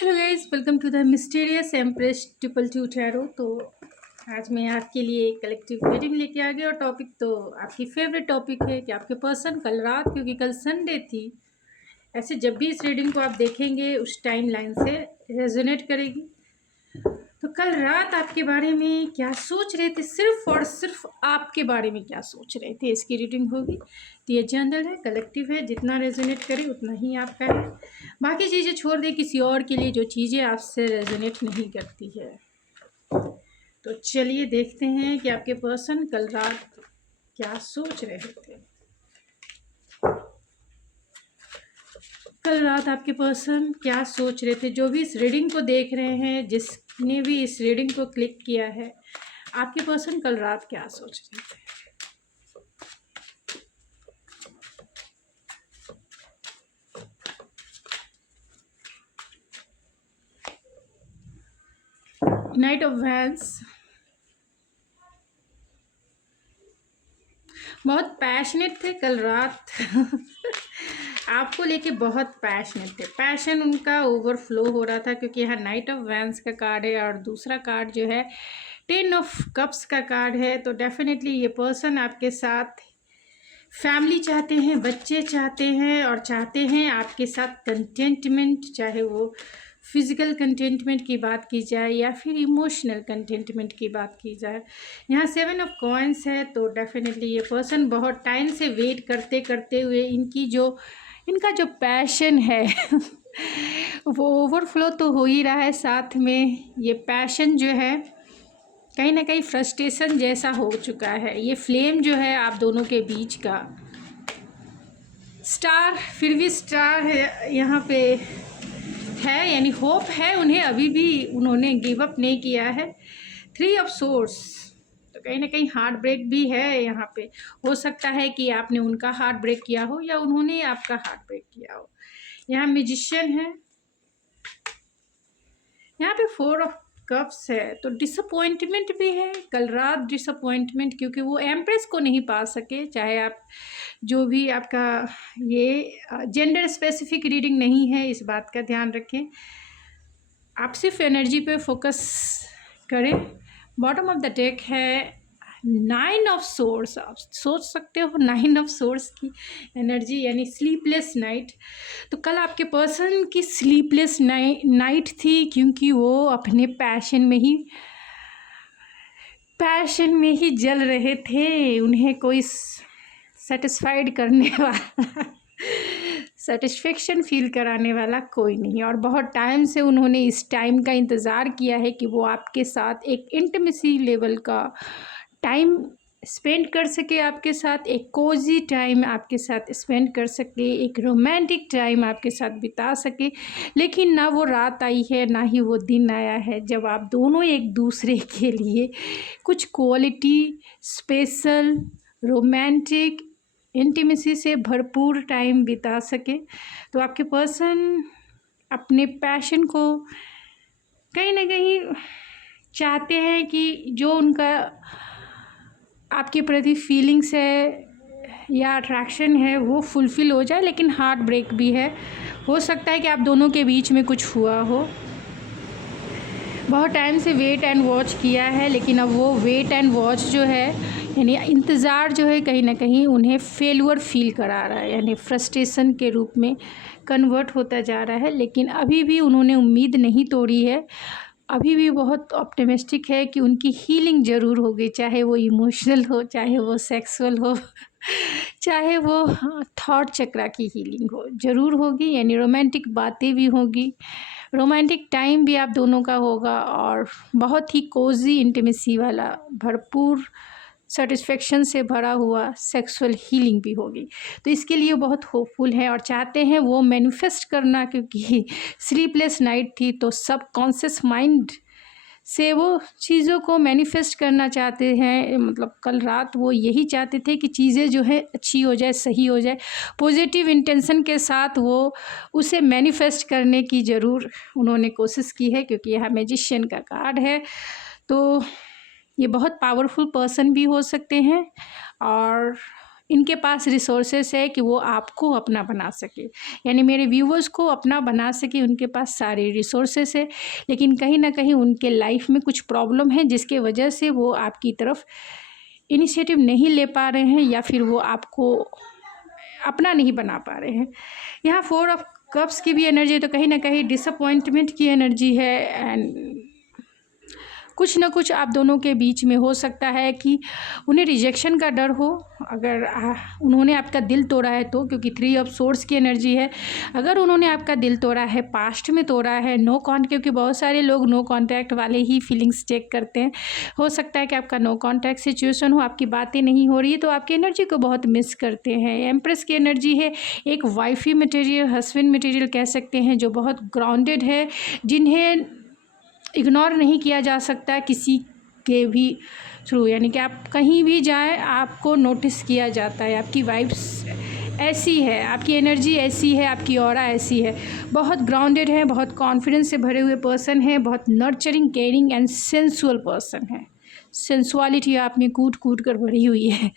Hello guys, welcome to the mysterious empress triple two tarot. तो आज मैं आपके लिए एक कलेक्टिव रीडिंग लेके आ गई और टॉपिक तो आपकी फेवरेट टॉपिक है कि आपके पर्सन कल रात, क्योंकि कल संडे थी, ऐसे जब भी इस रीडिंग को आप देखेंगे उस टाइम लाइन से रेजोनेट करेगी। तो कल रात आपके बारे में क्या सोच रहे थे, सिर्फ और सिर्फ आपके बारे में क्या सोच रहे थे, इसकी रीडिंग होगी। तो ये जनरल है, कलेक्टिव है, जितना रेजोनेट करे उतना ही आपका है। बाकी चीज़ें छोड़ दें किसी और के लिए, जो चीज़ें आपसे रेजोनेट नहीं करती है। तो चलिए देखते हैं कि आपके पर्सन कल रात क्या सोच रहे थे। कल रात आपके पर्सन क्या सोच रहे थे, जो भी इस रीडिंग को देख रहे हैं, जिसने भी इस रीडिंग को क्लिक किया है, आपके पर्सन कल रात क्या सोच रहे थे। नाइट ऑफ वैंस, बहुत पैशनेट थे कल रात आपको लेके बहुत पैशनेट थे। पैशन उनका ओवरफ्लो हो रहा था, क्योंकि यहाँ नाइट ऑफ वैंस का कार्ड है और दूसरा कार्ड जो है 10 ऑफ कप्स का कार्ड है। तो डेफिनेटली ये पर्सन आपके साथ फैमिली चाहते हैं, बच्चे चाहते हैं, और चाहते हैं आपके साथ कंटेंटमेंट, चाहे वो फिज़िकल कंटेंटमेंट की बात की जाए या फिर इमोशनल कंटेंटमेंट की बात की जाए। यहाँ 7 ऑफ कॉइन्स है, तो डेफिनेटली ये पर्सन बहुत टाइम से वेट करते करते हुए इनका जो पैशन है वो ओवरफ्लो तो हो ही रहा है, साथ में ये पैशन जो है कहीं ना कहीं फ्रस्ट्रेशन जैसा हो चुका है। ये फ्लेम जो है आप दोनों के बीच का, स्टार फिर भी स्टार है यहाँ पे है, यानी होप है उन्हें, अभी भी उन्होंने गिव अप नहीं किया है। 3 ऑफ सोर्स, तो कहीं ना कहीं हार्ट ब्रेक भी है यहाँ पे। हो सकता है कि आपने उनका हार्ट ब्रेक किया हो या उन्होंने आपका हार्ट ब्रेक किया हो। यहाँ म्यूजिशियन है, यहाँ पे 4 ऑफ कप्स है, तो डिसअपॉइंटमेंट भी है कल रात, डिसअपॉइंटमेंट, क्योंकि वो एम्प्रेस को नहीं पा सके। चाहे आप जो भी आपका, ये जेंडर स्पेसिफिक रीडिंग नहीं है, इस बात का ध्यान रखें। आप सिर्फ एनर्जी पे फोकस करें। बॉटम ऑफ द डेक है 9 ऑफ सोर्स। आप सोच सकते हो 9 ऑफ सोर्स की एनर्जी, यानी स्लीपलेस नाइट। तो कल आपके पर्सन की स्लीपलेस नाइट थी, क्योंकि वो अपने पैशन में ही जल रहे थे। उन्हें कोई सेटिस्फाइड करने वाला सेटिस्फेक्शन फील कराने वाला कोई नहीं, और बहुत टाइम से उन्होंने इस टाइम का इंतज़ार किया है कि वो आपके साथ एक इंटिमेसी लेवल का टाइम स्पेंड कर सके, आपके साथ एक कोजी टाइम आपके साथ स्पेंड कर सके, एक रोमांटिक टाइम आपके साथ बिता सके। लेकिन ना वो रात आई है, ना ही वो दिन आया है जब आप दोनों एक दूसरे के लिए कुछ क्वालिटी स्पेशल रोमांटिक इंटीमेसी से भरपूर टाइम बिता सके। तो आपके पर्सन अपने पैशन को कहीं ना कहीं चाहते हैं कि जो उनका आपके प्रति फीलिंग्स है या अट्रैक्शन है वो फुलफ़िल हो जाए, लेकिन हार्ट ब्रेक भी है। हो सकता है कि आप दोनों के बीच में कुछ हुआ हो। बहुत टाइम से वेट एंड वॉच किया है, लेकिन अब वो वेट एंड वॉच जो है, यानी इंतज़ार जो है, कहीं ना कहीं उन्हें फेलुअर फील करा रहा है, यानी फ्रस्ट्रेशन के रूप में कन्वर्ट होता जा रहा है। लेकिन अभी भी उन्होंने उम्मीद नहीं तोड़ी है, अभी भी बहुत ऑप्टिमिस्टिक है कि उनकी हीलिंग ज़रूर होगी, चाहे वो इमोशनल हो, चाहे वो सेक्सुअल हो, चाहे वो थॉट चक्रा की हीलिंग हो, ज़रूर होगी। यानी रोमांटिक बातें भी होगी, रोमांटिक टाइम भी आप दोनों का होगा, और बहुत ही कोजी इंटीमेसी वाला भरपूर सेटिस्फेक्शन से भरा हुआ सेक्सुअल हीलिंग भी होगी। तो इसके लिए बहुत होपफुल है और चाहते हैं वो मैनिफेस्ट करना, क्योंकि स्लीपलेस नाइट थी, तो सब कॉन्शियस माइंड से वो चीज़ों को मैनिफेस्ट करना चाहते हैं। मतलब कल रात वो यही चाहते थे कि चीज़ें जो है अच्छी हो जाए, सही हो जाए, पॉजिटिव इंटेंशन के साथ वो उसे मैनिफेस्ट करने की ज़रूर उन्होंने कोशिश की है, क्योंकि यहाँ मैजिशियन का कार्ड है। तो ये बहुत पावरफुल पर्सन भी हो सकते हैं, और इनके पास रिसोर्सेस है कि वो आपको अपना बना सके, यानी मेरे व्यूवर्स को अपना बना सके, उनके पास सारे रिसोर्सेस है, लेकिन कहीं ना कहीं उनके लाइफ में कुछ प्रॉब्लम है जिसके वजह से वो आपकी तरफ इनिशिएटिव नहीं ले पा रहे हैं या फिर वो आपको अपना नहीं बना पा रहे हैं। यहाँ 4 ऑफ कप्स की भी एनर्जी है, तो कहीं ना कहीं डिसअपॉइंटमेंट की एनर्जी है एंड कुछ ना कुछ आप दोनों के बीच में हो सकता है कि उन्हें रिजेक्शन का डर हो, अगर उन्होंने आपका दिल तोड़ा है तो, क्योंकि 3 ऑफ सोर्ड्स की एनर्जी है। अगर उन्होंने आपका दिल तोड़ा है, पास्ट में तोड़ा है, नो कॉन्टैक्ट, क्योंकि बहुत सारे लोग नो कॉन्टैक्ट वाले ही फीलिंग्स चेक करते हैं। हो सकता है कि आपका नो कॉन्टैक्ट सिचुएशन हो, आपकी बातें नहीं हो रही है, तो आपकी एनर्जी को बहुत मिस करते हैं। एम्प्रेस की एनर्जी है, एक वाइफी मटेरियल, हस्बैंड मटेरियल कह सकते हैं, जो बहुत ग्राउंडेड है, जिन्हें इग्नोर नहीं किया जा सकता किसी के भी थ्रू, यानी कि आप कहीं भी जाएं आपको नोटिस किया जाता है। आपकी वाइब्स ऐसी है, आपकी एनर्जी ऐसी है, आपकी ऑरा ऐसी है, बहुत ग्राउंडेड है, बहुत कॉन्फिडेंस से भरे हुए पर्सन है, बहुत nurturing, caring and sensual person है। सेंसुअलिटी आप में कूट कूट कर भरी हुई है,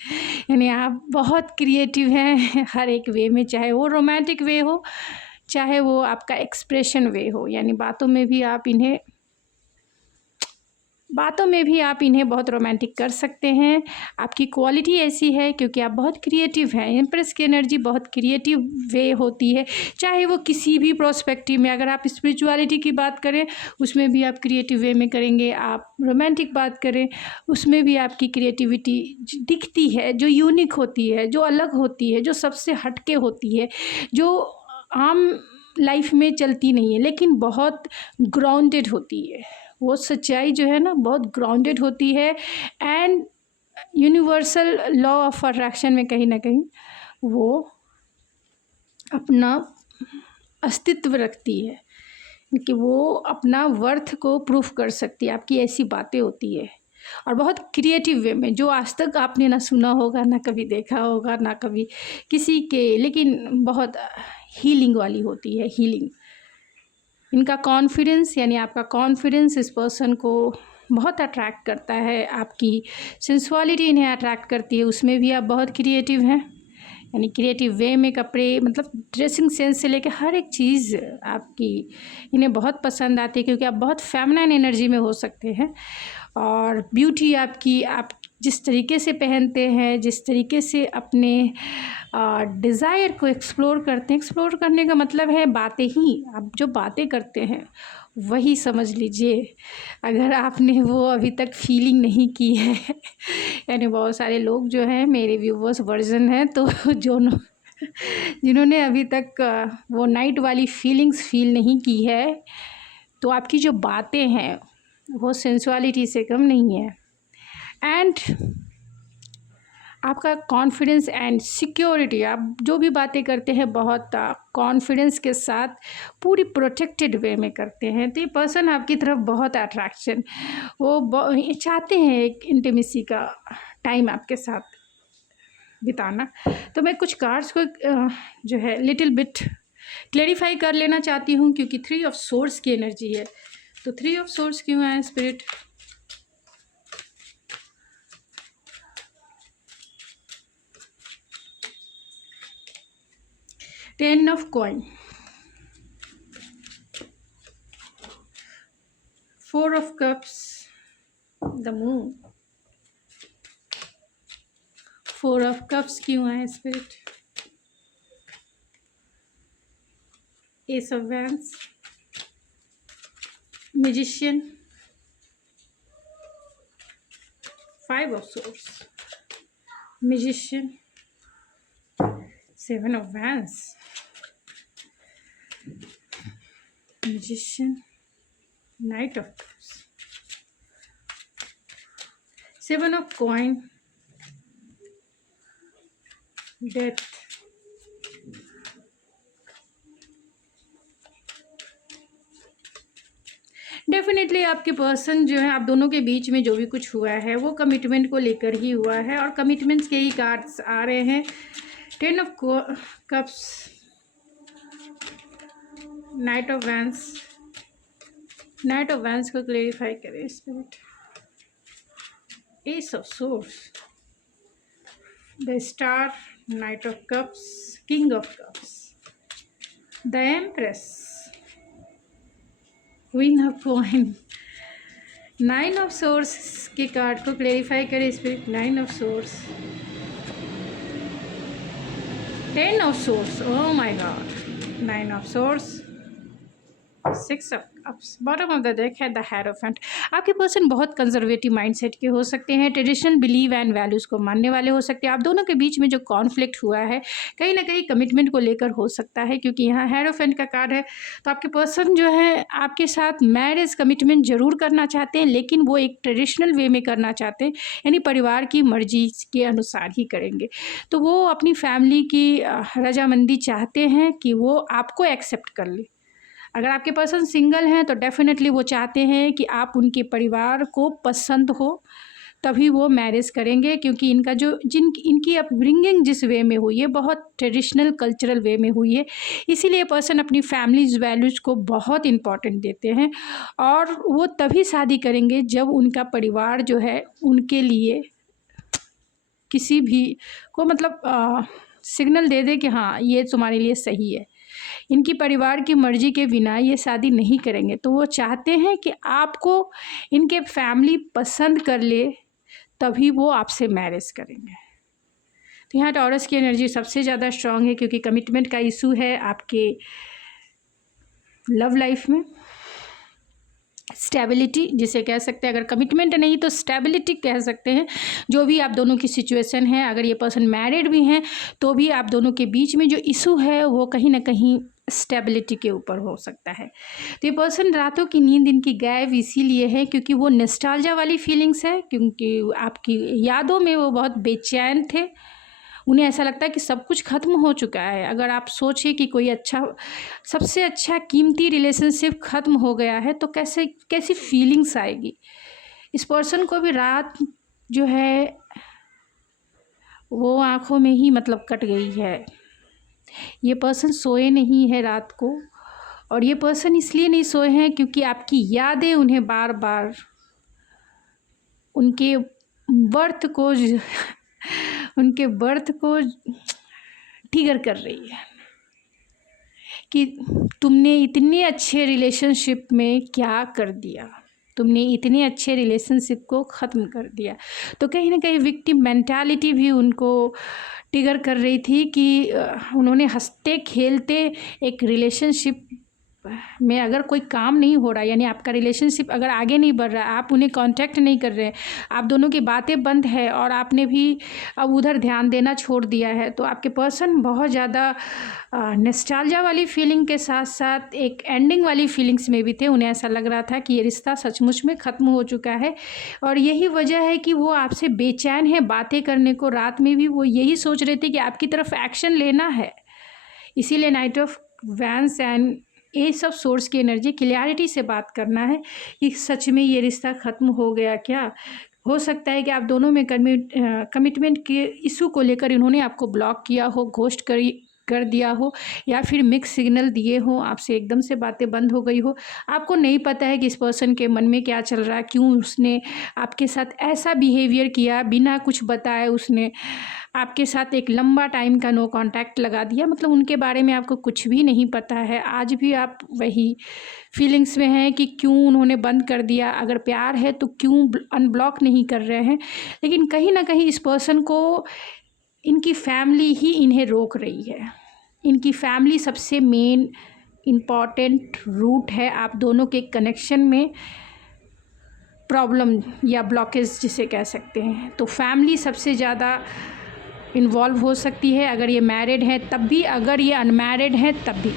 यानी आप बहुत क्रिएटिव हैं हर एक वे में, चाहे वो रोमांटिक वे हो, चाहे वो आपका एक्सप्रेशन वे हो, यानी बातों में भी आप इन्हें बहुत रोमांटिक कर सकते हैं। आपकी क्वालिटी ऐसी है क्योंकि आप बहुत क्रिएटिव हैं। एम्प्रेस की एनर्जी बहुत क्रिएटिव वे होती है, चाहे वो किसी भी प्रोस्पेक्टिव में, अगर आप स्पिरिचुअलिटी की बात करें उसमें भी आप क्रिएटिव वे में करेंगे, आप रोमांटिक बात करें उसमें भी आपकी क्रिएटिविटी दिखती है, जो यूनिक होती है, जो अलग होती है, जो सबसे हटके होती है, जो आम लाइफ में चलती नहीं है, लेकिन बहुत ग्राउंडेड होती है। वो सच्चाई जो है ना बहुत ग्राउंडेड होती है and universal law of attraction में कहीं ना कहीं वो अपना अस्तित्व रखती है, कि वो अपना वर्थ को प्रूफ कर सकती है। आपकी ऐसी बातें होती है और बहुत क्रिएटिव वे में, जो आज तक आपने ना सुना होगा, ना कभी देखा होगा, ना कभी किसी के, लेकिन बहुत हीलिंग वाली होती है, हीलिंग। इनका कॉन्फिडेंस, यानी आपका कॉन्फिडेंस इस पर्सन को बहुत अट्रैक्ट करता है, आपकी सेंसुअलिटी इन्हें अट्रैक्ट करती है, उसमें भी आप बहुत क्रिएटिव हैं, यानी क्रिएटिव वे में कपड़े, मतलब ड्रेसिंग सेंस से लेकर हर एक चीज़ आपकी इन्हें बहुत पसंद आती है, क्योंकि आप बहुत फेमिनाइन एनर्जी में हो सकते हैं। और ब्यूटी आपकी, आप जिस तरीके से पहनते हैं, जिस तरीके से अपने डिज़ायर को एक्सप्लोर करते हैं, एक्सप्लोर करने का मतलब है बातें ही, आप जो बातें करते हैं वही समझ लीजिए, अगर आपने वो अभी तक फीलिंग नहीं की है यानी बहुत सारे लोग जो हैं मेरे व्यूवर्स वर्जन हैं, तो जिन्होंने अभी तक वो नाइट वाली फीलिंग्स फील नहीं की है, तो आपकी जो बातें हैं वो सेंसुअलिटी से कम नहीं है। एंड आपका कॉन्फिडेंस एंड सिक्योरिटी, आप जो भी बातें करते हैं बहुत कॉन्फिडेंस के साथ, पूरी प्रोटेक्टेड वे में करते हैं, तो ये पर्सन आपकी तरफ बहुत अट्रैक्शन, वो चाहते हैं एक इंटीमेसी का टाइम आपके साथ बिताना। तो मैं कुछ कार्ड्स को जो है लिटिल बिट क्लेरिफाई कर लेना चाहती हूँ, क्योंकि 3 ऑफ सोर्ड्स की एनर्जी है, तो 3 ऑफ सोर्ड्स क्यों है spirit? Ten of coin, 4 of cups, the moon, 4 of cups क्यों है spirit? Ace of wands, magician, 5 of swords, magician, 7 of wands, magician, knight of cups, 7 of coin, death, definitely आपके person जो है, आप दोनों के बीच में जो भी कुछ हुआ है वो कमिटमेंट को लेकर ही हुआ है, और कमिटमेंट्स के ही कार्ड्स आ रहे हैं। 10 of cups, night of vents, night of vents को क्लेरिफाई करें spirit. S of source, the star, night of cups, king of cups, the empress, queen of coin, 9 of source के कार्ड को clarify करें spirit. 9 of source, 10 of swords, oh my god, 9 of swords, 6 of cups, bottom of the deck है the hierophant. आपके person बहुत conservative mindset के हो सकते हैं, ट्रेडिशनल बिलीव एंड वैल्यूज़ को मानने वाले हो सकते हैं। आप दोनों के बीच में जो कॉन्फ्लिक्ट हुआ है कहीं ना कहीं कमिटमेंट को लेकर हो सकता है, क्योंकि यहाँ हेरोफेंट का कार्ड है। तो आपके पर्सन जो है आपके साथ मैरिज कमिटमेंट जरूर करना चाहते हैं, लेकिन वो एक ट्रेडिशनल वे में करना चाहते हैं, यानी परिवार की मर्जी के अनुसार ही करेंगे। तो वो अपनी फैमिली की रजामंदी चाहते हैं कि वो आपको एक्सेप्ट कर ले। अगर आपके पर्सन सिंगल हैं तो डेफिनेटली वो चाहते हैं कि आप उनके परिवार को पसंद हो, तभी वो मैरिज करेंगे, क्योंकि इनका जो इनकी अपब्रिंगिंग जिस वे में हुई है बहुत ट्रेडिशनल कल्चरल वे में हुई है, इसीलिए पर्सन अपनी फैमिलीज वैल्यूज़ को बहुत इम्पॉर्टेंट देते हैं। और वो तभी शादी करेंगे जब उनका परिवार जो है उनके लिए किसी भी को मतलब सिग्नल दे दे कि हाँ ये तुम्हारे लिए सही है। इनकी परिवार की मर्जी के बिना ये शादी नहीं करेंगे। तो वो चाहते हैं कि आपको इनके फैमिली पसंद कर ले, तभी वो आपसे मैरिज करेंगे। तो यहाँ टॉरस की एनर्जी सबसे ज़्यादा स्ट्रांग है, क्योंकि कमिटमेंट का इशू है आपके लव लाइफ में। स्टेबिलिटी जिसे कह सकते हैं, अगर कमिटमेंट नहीं तो स्टेबिलिटी कह सकते हैं। जो भी आप दोनों की सिचुएशन है, अगर ये पर्सन मैरिड भी हैं तो भी आप दोनों के बीच में जो इशू है वो कहीं ना कहीं स्टेबिलिटी के ऊपर हो सकता है। तो ये पर्सन रातों की नींद इनकी गायब इसीलिए है क्योंकि वो नॉस्टैल्जिया वाली फीलिंग्स है, क्योंकि आपकी यादों में वो बहुत बेचैन थे। उन्हें ऐसा लगता है कि सब कुछ ख़त्म हो चुका है। अगर आप सोचिए कि कोई अच्छा, सबसे अच्छा कीमती रिलेशनशिप ख़त्म हो गया है तो कैसी फीलिंग्स आएगी। इस पर्सन को भी रात जो है वो आँखों में ही मतलब कट गई है। ये पर्सन सोए नहीं है रात को, और ये पर्सन इसलिए नहीं सोए हैं क्योंकि आपकी यादें उन्हें बार बार उनके बर्थ को ट्रिगर कर रही है कि तुमने इतने अच्छे रिलेशनशिप में क्या कर दिया, तुमने इतने अच्छे रिलेशनशिप को ख़त्म कर दिया। तो कहीं ना कहीं विक्टिम मेंटालिटी भी उनको ट्रिगर कर रही थी कि उन्होंने हंसते खेलते एक रिलेशनशिप में अगर कोई काम नहीं हो रहा, यानी आपका रिलेशनशिप अगर आगे नहीं बढ़ रहा, आप उन्हें कांटेक्ट नहीं कर रहे, आप दोनों की बातें बंद है और आपने भी अब उधर ध्यान देना छोड़ दिया है, तो आपके पर्सन बहुत ज़्यादा नॉस्टैल्जिया वाली फीलिंग के साथ साथ एक एंडिंग वाली फीलिंग्स में भी थे। उन्हें ऐसा लग रहा था कि ये रिश्ता सचमुच में ख़त्म हो चुका है, और यही वजह है कि वो आपसे बेचैन है बातें करने को। रात में भी वो यही सोच रहे थे कि आपकी तरफ एक्शन लेना है। इसीलिए night of vents and S of source की एनर्जी क्लियरिटी से बात करना है कि सच में ये रिश्ता ख़त्म हो गया क्या। हो सकता है कि आप दोनों में कमिटमेंट के इशू को लेकर इन्होंने आपको ब्लॉक किया हो, घोस्ट कर दिया हो, या फिर मिक्स सिग्नल दिए हो, आपसे एकदम से बातें बंद हो गई हो। आपको नहीं पता है कि इस पर्सन के मन में क्या चल रहा है, क्यों उसने आपके साथ ऐसा बिहेवियर किया, बिना कुछ बताए उसने आपके साथ एक लंबा टाइम का नो कांटेक्ट लगा दिया। मतलब उनके बारे में आपको कुछ भी नहीं पता है। आज भी आप वही फीलिंग्स में हैं कि क्यों उन्होंने बंद कर दिया, अगर प्यार है तो क्यों अनब्लॉक नहीं कर रहे हैं। लेकिन कहीं ना कहीं इस पर्सन को इनकी फैमिली ही इन्हें रोक रही है। इनकी फैमिली सबसे मेन इम्पॉर्टेंट रूट है आप दोनों के कनेक्शन में, प्रॉब्लम या ब्लॉकेज जिसे कह सकते हैं। तो फैमिली सबसे ज़्यादा इन्वॉल्व हो सकती है, अगर ये मैरिड हैं तब भी, अगर ये अनमैरिड हैं तब भी।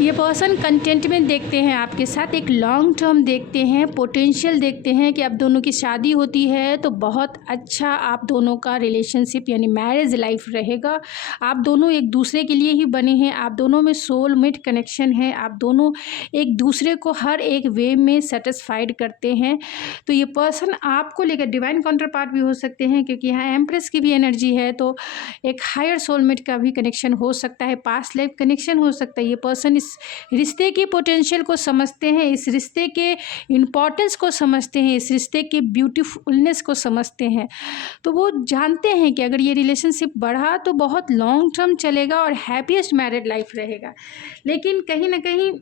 ये पर्सन कंटेंटमेंट देखते हैं आपके साथ, एक लॉन्ग टर्म देखते हैं, पोटेंशियल देखते हैं कि आप दोनों की शादी होती है तो बहुत अच्छा आप दोनों का रिलेशनशिप यानी मैरिज लाइफ रहेगा। आप दोनों एक दूसरे के लिए ही बने हैं, आप दोनों में सोलमेट कनेक्शन है, आप दोनों एक दूसरे को हर एक वे में सेटिस्फाइड करते हैं। तो ये पर्सन आपको लेकर डिवाइन काउंटर पार्ट भी हो सकते हैं, क्योंकि यहाँ एम्प्रेस की भी एनर्जी है, तो एक हायर सोलमेट का भी कनेक्शन हो सकता है, पास्ट लाइफ कनेक्शन हो सकता है। ये पर्सन इस रिश्ते की पोटेंशियल को समझते हैं, इस रिश्ते के इम्पोर्टेंस को समझते हैं, इस रिश्ते के ब्यूटीफुलनेस को समझते हैं, तो वो जानते हैं कि अगर ये रिलेशनशिप बढ़ा तो बहुत लॉन्ग टर्म चलेगा और हैप्पीएस्ट मैरिड लाइफ रहेगा। लेकिन कहीं ना कहीं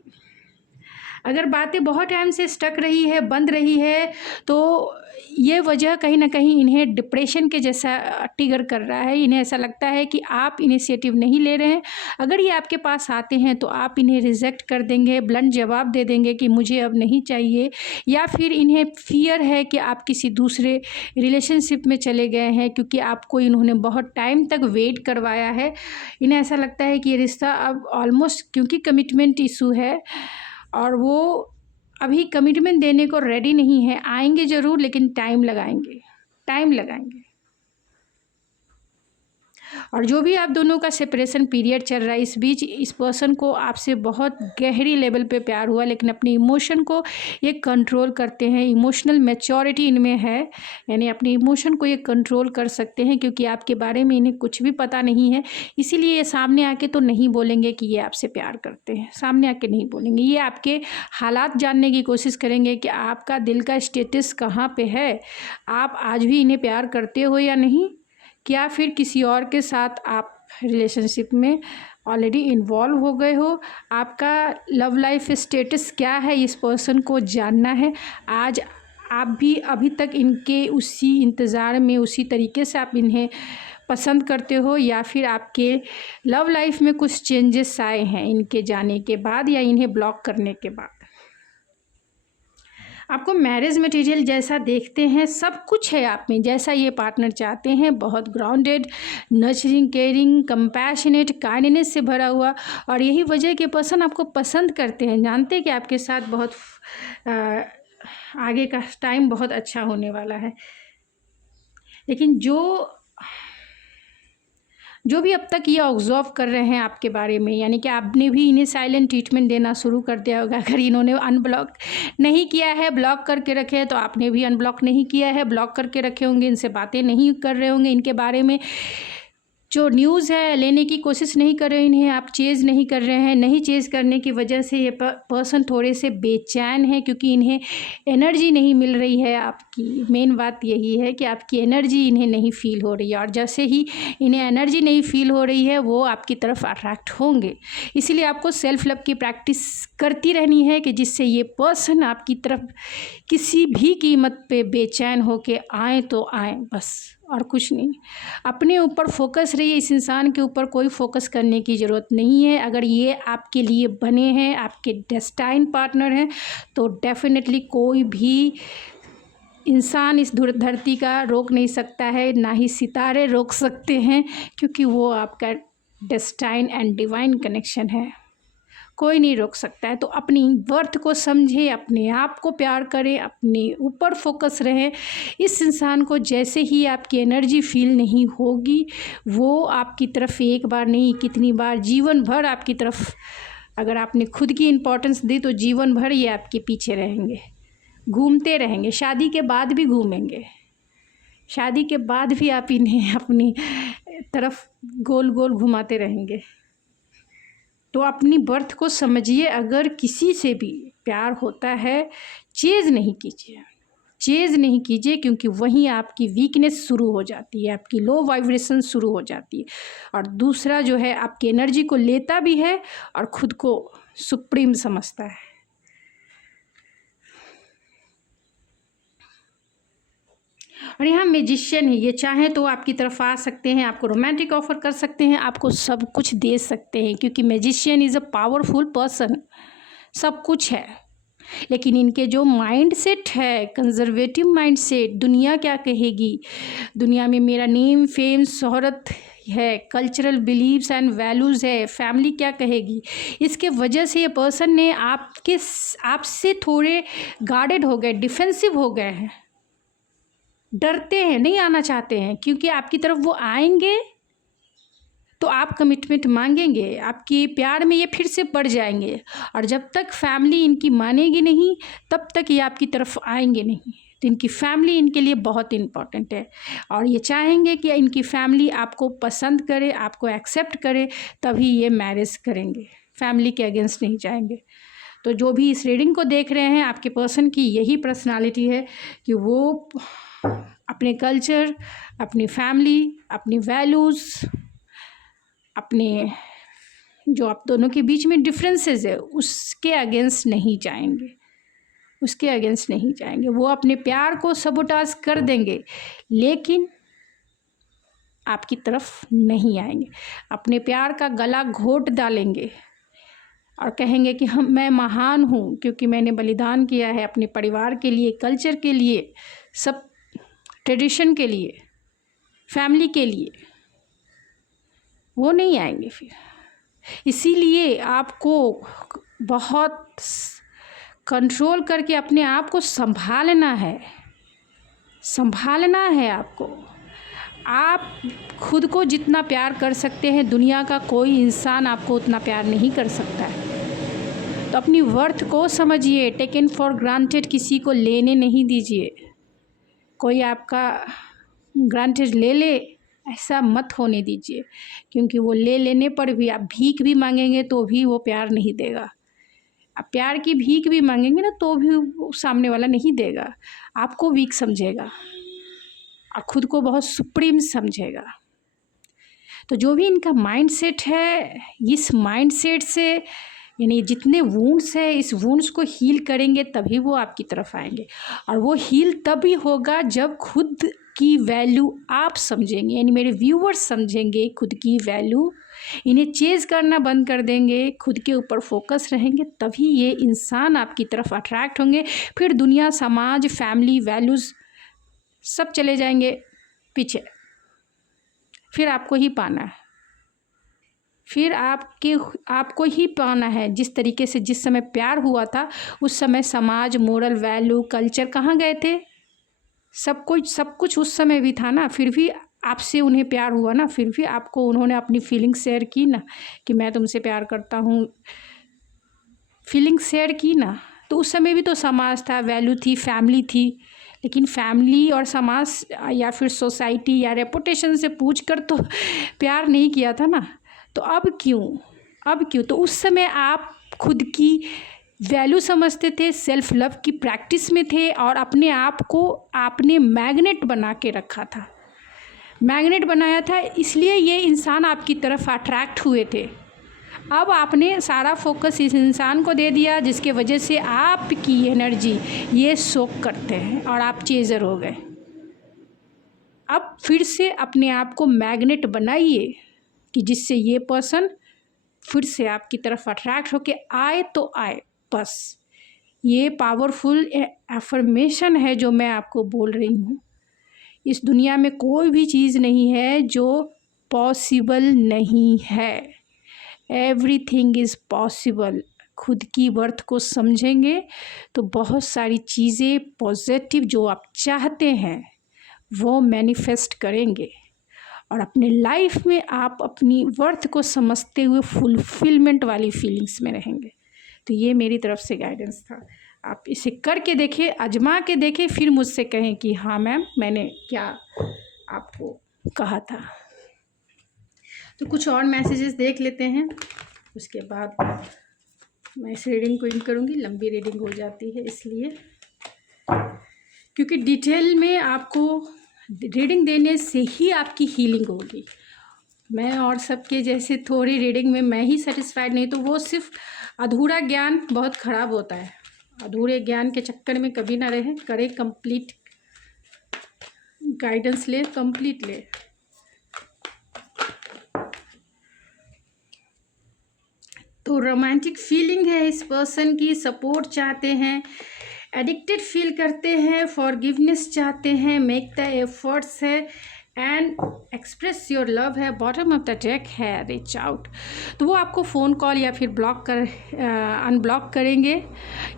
अगर बातें बहुत टाइम से स्टक रही है, बंद रही है, तो ये वजह कहीं ना कहीं इन्हें डिप्रेशन के जैसा ट्रिगर कर रहा है। इन्हें ऐसा लगता है कि आप इनिशिएटिव नहीं ले रहे हैं। अगर ये आपके पास आते हैं तो आप इन्हें रिजेक्ट कर देंगे, ब्लंट जवाब दे देंगे कि मुझे अब नहीं चाहिए, या फिर इन्हें फियर है कि आप किसी दूसरे रिलेशनशिप में चले गए हैं क्योंकि आपको इन्होंने बहुत टाइम तक वेट करवाया है। इन्हें ऐसा लगता है कि ये रिश्ता अब ऑलमोस्ट, क्योंकि कमिटमेंट इशू है और वो अभी कमिटमेंट देने को रेडी नहीं है। आएंगे ज़रूर लेकिन टाइम लगाएंगे। और जो भी आप दोनों का सेपरेशन पीरियड चल रहा है, इस बीच इस पर्सन को आपसे बहुत गहरी लेवल पे प्यार हुआ, लेकिन अपनी इमोशन को ये कंट्रोल करते हैं। इमोशनल मैच्योरिटी इनमें है, यानी अपने इमोशन को ये कंट्रोल कर सकते हैं क्योंकि आपके बारे में इन्हें कुछ भी पता नहीं है। इसीलिए ये सामने आके तो नहीं बोलेंगे कि ये आपसे प्यार करते हैं, सामने आके नहीं बोलेंगे। ये आपके हालात जानने की कोशिश करेंगे कि आपका दिल का स्टेटस कहाँ पे है, आप आज भी इन्हें प्यार करते हो या नहीं, क्या फिर किसी और के साथ आप रिलेशनशिप में ऑलरेडी इन्वॉल्व हो गए हो। आपका लव लाइफ स्टेटस क्या है, इस पर्सन को जानना है। आज आप भी अभी तक इनके उसी इंतज़ार में, उसी तरीके से आप इन्हें पसंद करते हो, या फिर आपके लव लाइफ में कुछ चेंजेस आए हैं इनके जाने के बाद या इन्हें ब्लॉक करने के बाद। आपको मैरिज मटेरियल जैसा देखते हैं सब कुछ है आप में, जैसा ये पार्टनर चाहते हैं। बहुत grounded, nurturing, caring, compassionate, kindness से भरा हुआ, और यही वजह के पर्सन आपको पसंद करते हैं। जानते हैं कि आपके साथ बहुत आगे का टाइम बहुत अच्छा होने वाला है। लेकिन जो भी अब तक ये ऑब्जर्व कर रहे हैं आपके बारे में, यानी कि आपने भी इन्हें साइलेंट ट्रीटमेंट देना शुरू कर दिया होगा। अगर इन्होंने अनब्लॉक नहीं किया है, ब्लॉक करके रखे हैं, तो आपने भी अनब्लॉक नहीं किया है, ब्लॉक करके रखे होंगे, इनसे बातें नहीं कर रहे होंगे, इनके बारे में जो न्यूज़ है लेने की कोशिश नहीं कर रहे, इन्हें आप चेज़ नहीं कर रहे हैं। नहीं चेज़ करने की वजह से ये पर्सन थोड़े से बेचैन है क्योंकि इन्हें एनर्जी नहीं मिल रही है आपकी। मेन बात यही है कि आपकी एनर्जी इन्हें नहीं फील हो रही है, और जैसे ही इन्हें एनर्जी नहीं फील हो रही है वो आपकी तरफ अट्रैक्ट होंगे। इसीलिए आपको सेल्फ लव की प्रैक्टिस करती रहनी है कि जिससे ये पर्सन आपकी तरफ किसी भी कीमत पे बेचैन होके आए तो आए, बस, और कुछ नहीं। अपने ऊपर फोकस रहिए, इस इंसान के ऊपर कोई फोकस करने की ज़रूरत नहीं है। अगर ये आपके लिए बने हैं, आपके डेस्टाइन पार्टनर हैं, तो डेफिनेटली कोई भी इंसान इस धरती का रोक नहीं सकता है, ना ही सितारे रोक सकते हैं, क्योंकि वो आपका डेस्टाइन एंड डिवाइन कनेक्शन है। कोई नहीं रोक सकता है। तो अपनी वर्थ को समझें, अपने आप को प्यार करें, अपने ऊपर फोकस रहें। इस इंसान को जैसे ही आपकी एनर्जी फील नहीं होगी, वो आपकी तरफ एक बार नहीं कितनी बार, जीवन भर आपकी तरफ, अगर आपने खुद की इम्पोर्टेंस दी तो जीवन भर ये आपके पीछे रहेंगे, घूमते रहेंगे। शादी के बाद भी घूमेंगे, शादी के बाद भी आप इन्हें अपनी तरफ गोल गोल घुमाते रहेंगे। तो अपनी बर्थ को समझिए। अगर किसी से भी प्यार होता है, चेज़ नहीं कीजिए, क्योंकि वहीं आपकी वीकनेस शुरू हो जाती है, आपकी लो वाइब्रेशन शुरू हो जाती है। और दूसरा जो है आपकी एनर्जी को लेता भी है और खुद को सुप्रीम समझता है। और यहाँ मैजिशियन है, ये चाहें तो आपकी तरफ आ सकते हैं, आपको रोमांटिक ऑफर कर सकते हैं, आपको सब कुछ दे सकते हैं, क्योंकि magician is a powerful person, सब कुछ है। लेकिन इनके जो माइंड सेट है, कंजर्वेटिव माइंड सेट, दुनिया क्या कहेगी, दुनिया में मेरा नेम, फेम, शोहरत है, कल्चरल बिलीव्स एंड वैल्यूज़ है, फैमिली क्या कहेगी, इसके वजह से ये पर्सन ने आपसे थोड़े गार्डेड हो गए, डिफेंसिव हो गए हैं, डरते हैं, नहीं आना चाहते हैं। क्योंकि आपकी तरफ वो आएंगे तो आप कमिटमेंट मांगेंगे, आपके प्यार में ये फिर से बढ़ जाएंगे, और जब तक फैमिली इनकी मानेगी नहीं तब तक ये आपकी तरफ आएंगे नहीं। तो इनकी फैमिली इनके लिए बहुत इम्पॉर्टेंट है, और ये चाहेंगे कि इनकी फैमिली आपको पसंद करे, आपको एक्सेप्ट करे, तभी ये मैरिज करेंगे। फैमिली के अगेंस्ट नहीं जाएंगे। तो जो भी इस रीडिंग को देख रहे हैं, आपके पर्सन की यही पर्सनालिटी है कि वो अपने कल्चर, अपनी फैमिली, अपनी वैल्यूज़, अपने जो आप दोनों के बीच में डिफरेंसेस है उसके अगेंस्ट नहीं जाएंगे, उसके अगेंस्ट नहीं जाएंगे। वो अपने प्यार को सबोटाज कर देंगे लेकिन आपकी तरफ नहीं आएंगे। अपने प्यार का गला घोट डालेंगे और कहेंगे कि मैं महान हूँ क्योंकि मैंने बलिदान किया है अपने परिवार के लिए, कल्चर के लिए, सब ट्रेडिशन के लिए, फैमिली के लिए। वो नहीं आएंगे फिर। इसीलिए आपको बहुत कंट्रोल करके अपने आप को संभालना है, संभालना है आपको। आप खुद को जितना प्यार कर सकते हैं दुनिया का कोई इंसान आपको उतना प्यार नहीं कर सकता है। तो अपनी वर्थ को समझिए, टेकन फॉर ग्रांटेड किसी को लेने नहीं दीजिए। कोई आपका ग्रांटेड ले ले ऐसा मत होने दीजिए, क्योंकि वो ले लेने पर भी आप भीख भी मांगेंगे तो भी वो प्यार नहीं देगा। आप प्यार की भीख भी मांगेंगे ना तो भी वो सामने वाला नहीं देगा, आपको वीक समझेगा और खुद को बहुत सुप्रीम समझेगा। तो जो भी इनका माइंडसेट है, इस माइंडसेट से यानी जितने वुंड्स है इस वुंड्स को हील करेंगे तभी वो आपकी तरफ आएंगे। और वो हील तभी होगा जब खुद की वैल्यू आप समझेंगे, यानी मेरे व्यूअर्स समझेंगे खुद की वैल्यू, इन्हें चेज़ करना बंद कर देंगे, खुद के ऊपर फोकस रहेंगे, तभी ये इंसान आपकी तरफ अट्रैक्ट होंगे। फिर दुनिया, समाज, फैमिली, वैल्यूज़ सब चले जाएंगे पीछे। फिर आपको ही पाना है, फिर आपको ही पाना है। जिस तरीके से जिस समय प्यार हुआ था उस समय समाज, मोरल वैल्यू, कल्चर कहाँ गए थे? सब कुछ उस समय भी था ना, फिर भी आपसे उन्हें प्यार हुआ ना, फिर भी आपको उन्होंने अपनी फीलिंग शेयर की ना कि मैं तुमसे प्यार करता हूँ, फीलिंग शेयर की ना। तो उस समय भी तो समाज था, वैल्यू थी, फैमिली थी। लेकिन फैमिली और समाज या फिर सोसाइटी या रेपुटेशन से पूछ कर तो प्यार नहीं किया था ना। तो अब क्यों? तो उस समय आप खुद की वैल्यू समझते थे, सेल्फ लव की प्रैक्टिस में थे और अपने आप को आपने मैग्नेट बना के रखा था, मैग्नेट बनाया था, इसलिए ये इंसान आपकी तरफ अट्रैक्ट हुए थे। अब आपने सारा फोकस इस इंसान को दे दिया जिसके वजह से आपकी एनर्जी ये सोक करते हैं और आप चेजर हो गए। अब फिर से अपने आप को मैग्नेट बनाइए कि जिससे ये पर्सन फिर से आपकी तरफ अट्रैक्ट होके आए तो आए। बस ये पावरफुल एफर्मेशन है जो मैं आपको बोल रही हूँ। इस दुनिया में कोई भी चीज़ नहीं है जो पॉसिबल नहीं है। Everything is possible. खुद की वर्थ को समझेंगे तो बहुत सारी चीज़ें पॉजिटिव जो आप चाहते हैं वो मैनिफेस्ट करेंगे और अपने लाइफ में आप अपनी वर्थ को समझते हुए फुलफिलमेंट वाली फीलिंग्स में रहेंगे। तो ये मेरी तरफ से गाइडेंस था। आप इसे करके देखिए, आजमा के देखिए, फिर मुझसे कहें कि हाँ मैम मैंने क्या आपको कहा था। तो कुछ और मैसेजेस देख लेते हैं, उसके बाद मैं इस रीडिंग को इन करूँगी। लंबी रीडिंग हो जाती है इसलिए, क्योंकि डिटेल में आपको रीडिंग देने से ही आपकी हीलिंग होगी। मैं और सबके जैसे थोड़ी रीडिंग में मैं ही सेटिस्फाइड नहीं, तो वो सिर्फ अधूरा ज्ञान बहुत ख़राब होता है। अधूरे ज्ञान के चक्कर में कभी ना रहे, करे कंप्लीट गाइडेंस ले, कंप्लीट ले। तो रोमांटिक फीलिंग है इस पर्सन की, सपोर्ट चाहते हैं, एडिक्टेड फील करते हैं, फॉरगिवनेस चाहते हैं, मेक द एफर्ट्स है एंड एक्सप्रेस योर लव है, बॉटम ऑफ द डेक है, रीच आउट। तो वो आपको फ़ोन कॉल या फिर अनब्लॉक करेंगे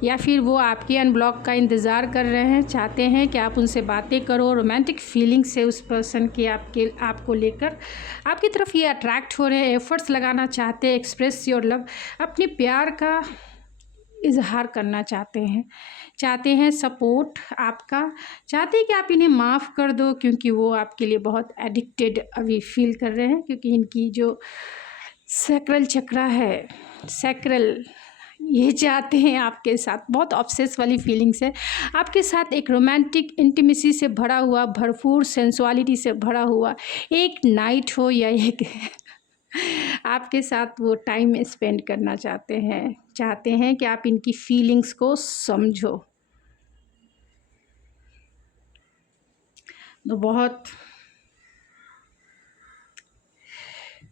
या फिर वो आपके अनब्लॉक का इंतज़ार कर रहे हैं, चाहते हैं कि आप उनसे बातें करो। रोमांटिक फीलिंग से उस पर्सन की आपको लेकर आपकी तरफ ये अट्रैक्ट हो रहे हैं, एफर्ट्स लगाना चाहते हैं, एक्सप्रेस योर लव, अपने प्यार का इजहार करना चाहते हैं सपोर्ट आपका, चाहते हैं कि आप इन्हें माफ़ कर दो क्योंकि वो आपके लिए बहुत एडिक्टेड अभी फील कर रहे हैं, क्योंकि इनकी जो सैक्रल चक्रा है, सैक्रल, ये चाहते हैं आपके साथ, बहुत ऑब्सेस वाली फीलिंग्स है आपके साथ, एक रोमांटिक इंटीमेसी से भरा हुआ, भरपूर सेंसुअलिटी से भरा हुआ एक नाइट हो या एक आपके साथ वो टाइम स्पेंड करना चाहते हैं कि आप इनकी फीलिंग्स को समझो।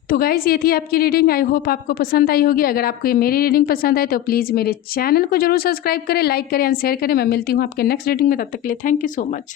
तो गाइज़ ये थी आपकी रीडिंग। आई होप आपको पसंद आई होगी। अगर आपको ये मेरी रीडिंग पसंद आए तो प्लीज़ मेरे चैनल को जरूर सब्सक्राइब करें, लाइक करें एंड शेयर करें। मैं मिलती हूँ आपके नेक्स्ट रीडिंग में, तब तक के लिए थैंक यू सो मच।